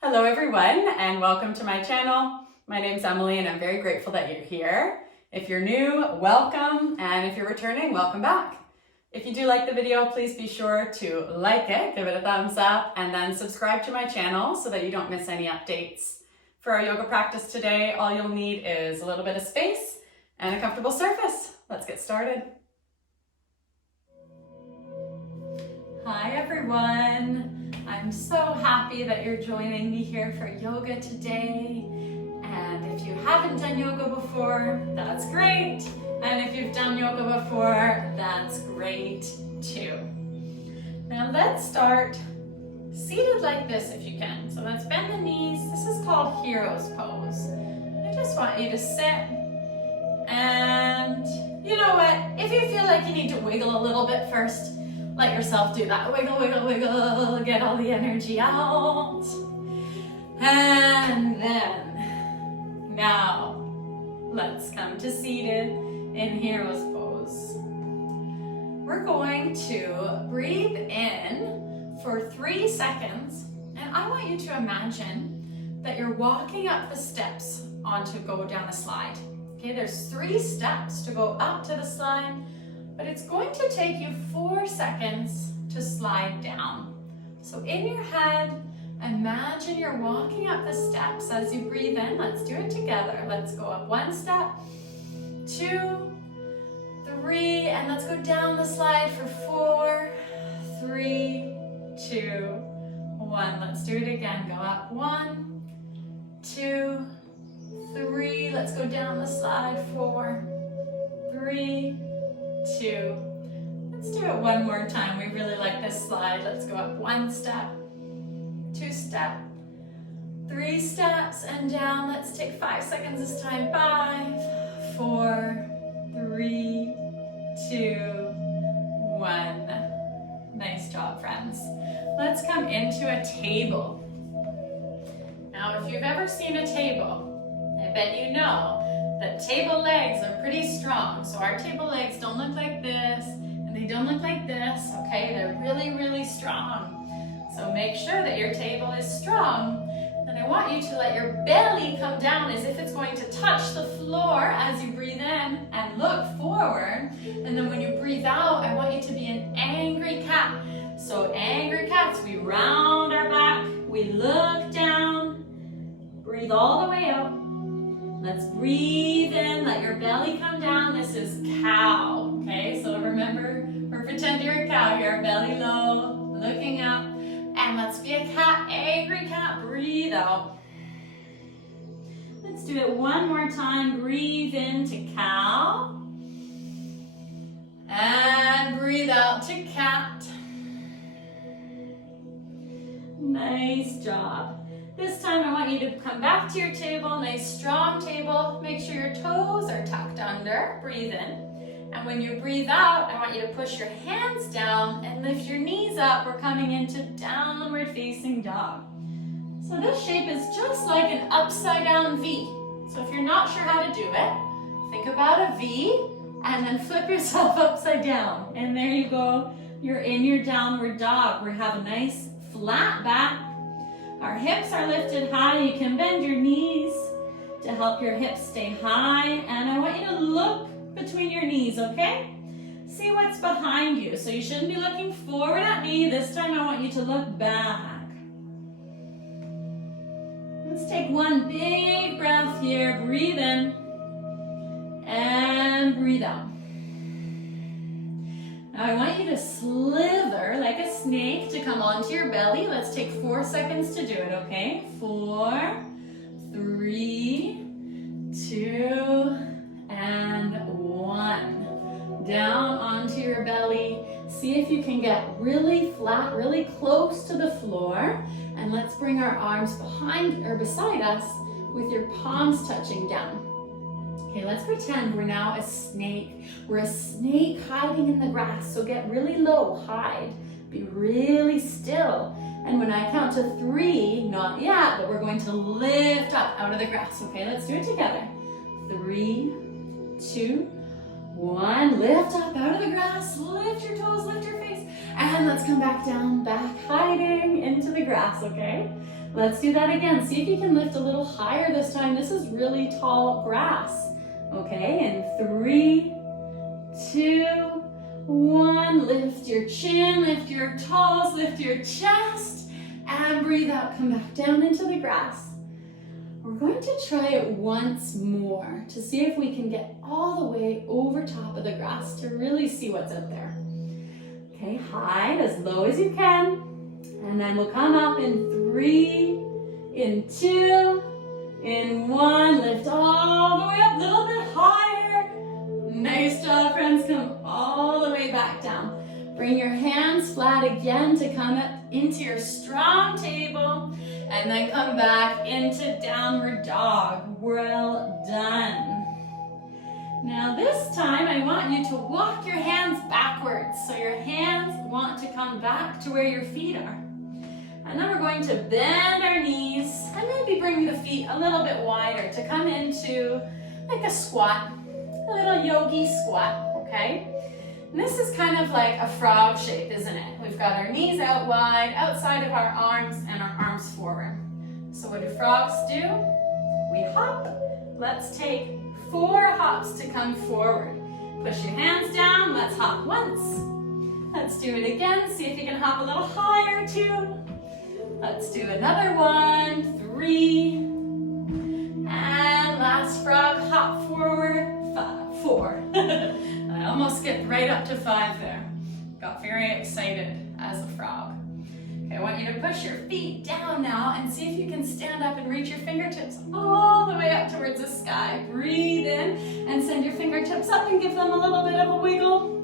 Hello everyone, and welcome to my channel. My name's Emily and I'm very grateful that you're here. If you're new, welcome, and if you're returning, welcome back. If you do like the video, please be sure to like it, give it a thumbs up, and then subscribe to my channel so that you don't miss any updates. For our yoga practice today, all you'll need is a little bit of space and a comfortable surface. Let's get started. Hi everyone. I'm so happy that you're joining me here for yoga today. And if you haven't done yoga before, that's great. And if you've done yoga before, that's great too. Now let's start seated like this if you can. So let's bend the knees. This is called hero's pose. I just want you to sit. And you know what? If you feel like you need to wiggle a little bit first, let yourself do that. Wiggle, wiggle, wiggle. Get all the energy out. And then, now, let's come to seated in hero's pose. We're going to breathe in for 3 seconds. And I want you to imagine that you're walking up the steps to go down a slide. Okay, there's 3 steps to go up to the slide. But it's going to take you 4 seconds to slide down. So in your head, imagine you're walking up the steps as you breathe in. Let's do it together. Let's go up 1 step, 2, 3, and let's go down the slide for 4, 3, 2, 1. Let's do it again. Go up 1, 2, 3. Let's go down the slide. 4, 3, 2. Let's do it one more time. We really like this slide. Let's go up 1 step, 2 step, 3 steps, and down. Let's take 5 seconds this time. 5, 4, 3, 2, 1. Nice job, friends. Let's come into a table. Now, if you've ever seen a table, I bet you know that table legs are pretty strong. So our table legs don't look like this, and they don't look like this, okay? They're really, really strong. So make sure that your table is strong. And I want you to let your belly come down as if it's going to touch the floor as you breathe in and look forward. And then when you breathe out, I want you to be an angry cat. So angry cats, we round our back, we look down, breathe all the way out. Let's breathe in, let your belly come down. This is cow, okay? So remember, or pretend you're a cow here, belly low, looking up. And let's be a cat, angry cat, breathe out. Let's do it one more time. Breathe into cow. And breathe out to cat. Nice job. This time I want you to come back to your table, nice strong table. Make sure your toes are tucked under. Breathe in. And when you breathe out, I want you to push your hands down and lift your knees up. We're coming into downward facing dog. So this shape is just like an upside down V. So if you're not sure how to do it, think about a V and then flip yourself upside down. And there you go. You're in your downward dog. We have a nice flat back. Our hips are lifted high. You can bend your knees to help your hips stay high. And I want you to look between your knees, okay? See what's behind you. So you shouldn't be looking forward at me. This time I want you to look back. Let's take one big breath here. Breathe in and breathe out. Now I want you to slither like a snake to come onto your belly. Let's take 4 seconds to do it, okay? 4, 3, 2, and 1. Down onto your belly. See if you can get really flat, really close to the floor. And let's bring our arms behind or beside us with your palms touching down. Okay, let's pretend we're now a snake. We're a snake hiding in the grass. So get really low, hide. Be really still. And when I count to 3, not yet, but we're going to lift up out of the grass. Okay, let's do it together. 3, 2, 1. Lift up out of the grass. Lift your toes, lift your face. And let's come back down, back hiding into the grass, okay? Let's do that again. See if you can lift a little higher this time. This is really tall grass. Okay, and 3, 2, 1. Lift your chin, lift your toes, lift your chest, and breathe out. Come back down into the grass. We're going to try it once more to see if we can get all the way over top of the grass to really see what's out there. Okay, hide as low as you can. And then we'll come up in 3, in 2, in 1. Lift all the way up, a little bit higher. Nice job, friends. Come all the way back down. Bring your hands flat again to come up into your strong table. And then come back into downward dog. Well done. Now this time I want you to walk your hands backwards. So your hands want to come back to where your feet are. And then we're going to bend our knees and maybe bring the feet a little bit wider to come into like a squat, a little yogi squat, okay? And this is kind of like a frog shape, isn't it? We've got our knees out wide, outside of our arms, and our arms forward. So what do frogs do? We hop. Let's take 4 hops to come forward. Push your hands down. Let's hop once. Let's do it again. See if you can hop a little higher, 2. Let's do another 1, 3. And last frog, hop forward, 5, 4. I almost skipped right up to 5 there. Got very excited as a frog. Okay, I want you to push your feet down now and see if you can stand up and reach your fingertips all the way up towards the sky. Breathe in and send your fingertips up and give them a little bit of a wiggle.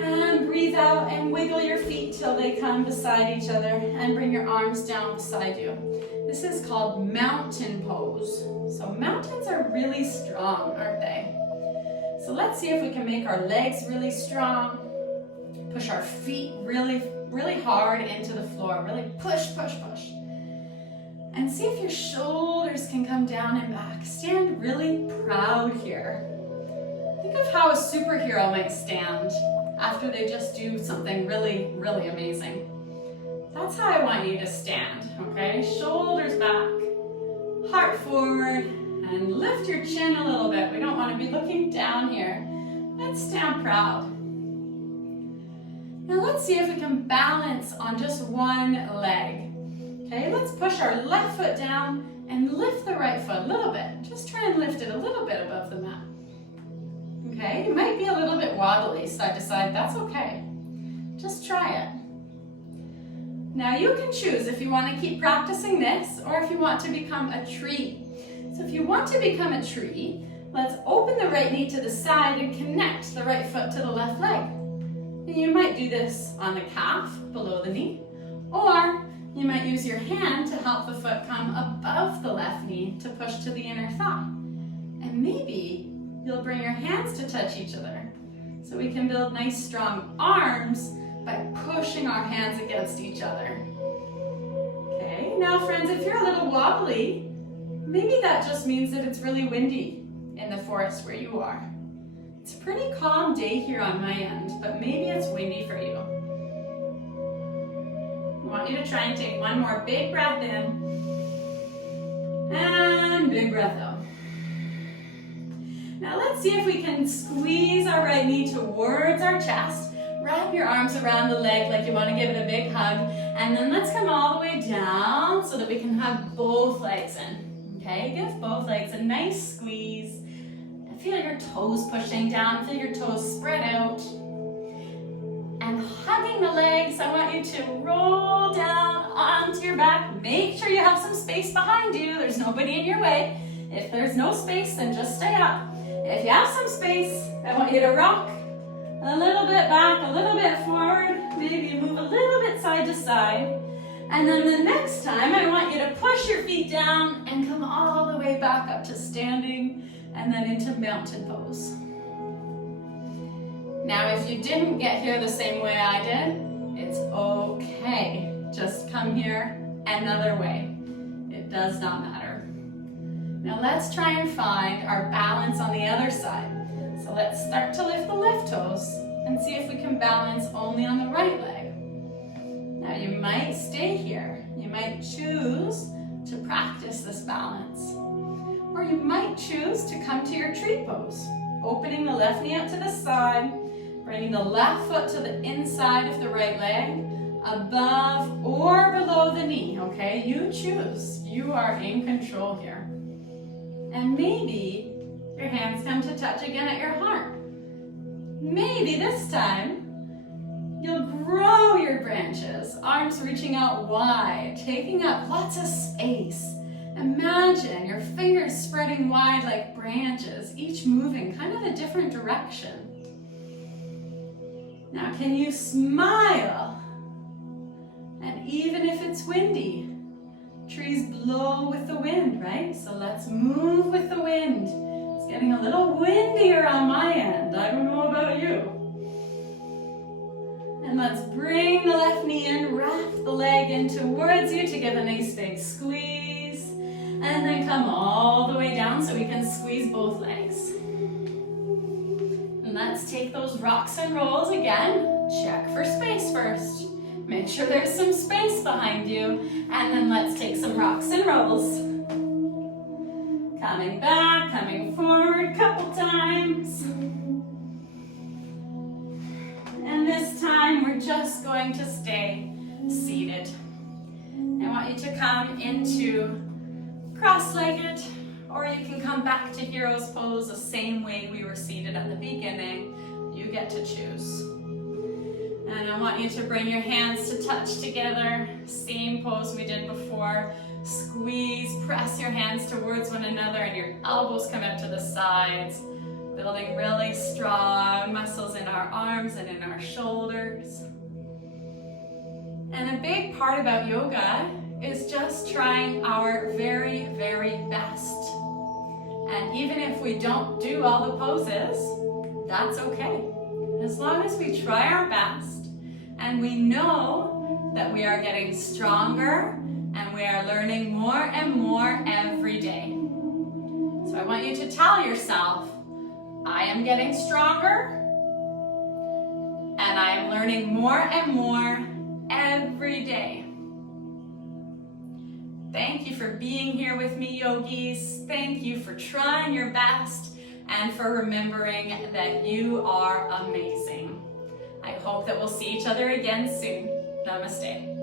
And breathe out and wiggle your feet till they come beside each other and bring your arms down beside you. This is called mountain pose. So mountains are really strong, aren't they? So let's see if we can make our legs really strong. Push our feet really, really hard into the floor. Really push, push, push. And see if your shoulders can come down and back. Stand really proud here. Think of how a superhero might stand after they just do something really, really amazing. That's how I want you to stand, okay? Shoulders back, heart forward, and lift your chin a little bit. We don't want to be looking down here. Let's stand proud. Now let's see if we can balance on just one leg. Okay, let's push our left foot down and lift the right foot a little bit. Just try and lift it a little bit above the mat. Okay, it might be a little bit wobbly side to side. That's okay. Just try it. Now you can choose if you want to keep practicing this or if you want to become a tree. So if you want to become a tree, let's open the right knee to the side and connect the right foot to the left leg. And you might do this on the calf below the knee, or you might use your hand to help the foot come above the left knee to push to the inner thigh. And maybe you'll bring your hands to touch each other so we can build nice strong arms by pushing our hands against each other. Okay, now friends, if you're a little wobbly, maybe that just means that it's really windy in the forest where you are. It's a pretty calm day here on my end, but maybe it's windy for you. I want you to try and take one more big breath in and big breath out. Now let's see if we can squeeze our right knee towards our chest. Wrap your arms around the leg like you want to give it a big hug. And then let's come all the way down so that we can hug both legs in. Okay, give both legs a nice squeeze. Feel your toes pushing down, feel your toes spread out. And hugging the legs, I want you to roll down onto your back. Make sure you have some space behind you. There's nobody in your way. If there's no space, then just stay up. If you have some space, I want you to rock a little bit back, a little bit forward. Maybe you move a little bit side to side. And then the next time, I want you to push your feet down and come all the way back up to standing and then into mountain pose. Now, if you didn't get here the same way I did, it's okay. Just come here another way. It does not matter. Now let's try and find our balance on the other side. So let's start to lift the left toes and see if we can balance only on the right leg. Now you might stay here. You might choose balance. Or you might choose to come to your tree pose, opening the left knee out to the side, bringing the left foot to the inside of the right leg, above or below the knee, okay? You choose. You are in control here. And maybe your hands come to touch again at your heart. Maybe this time you'll grow your branches, arms reaching out wide, taking up lots of space. Imagine your fingers spreading wide like branches, each moving kind of a different direction. Now, can you smile? And even if it's windy, trees blow with the wind, right? So let's move with the wind. It's getting a little windier on my end. I don't know about you. And let's bring the left knee in, wrap the leg in towards you to give a nice big squeeze. And then come all the way down so we can squeeze both legs. And let's take those rocks and rolls again. Check for space first. Make sure there's some space behind you. And then let's take some rocks and rolls. Coming back, coming forward a couple times. And this time we're just going to stay seated. I want you to come into cross-legged, or you can come back to hero's pose the same way we were seated at the beginning. You get to choose. And I want you to bring your hands to touch together. Same pose we did before. Squeeze, press your hands towards one another and your elbows come out to the sides. Building really strong muscles in our arms and in our shoulders. And a big part about yoga is just trying our very, very best. And even if we don't do all the poses, that's okay. As long as we try our best and we know that we are getting stronger and we are learning more and more every day. So I want you to tell yourself, I am getting stronger and I am learning more and more every day. Thank you for being here with me, yogis. Thank you for trying your best and for remembering that you are amazing. I hope that we'll see each other again soon. Namaste.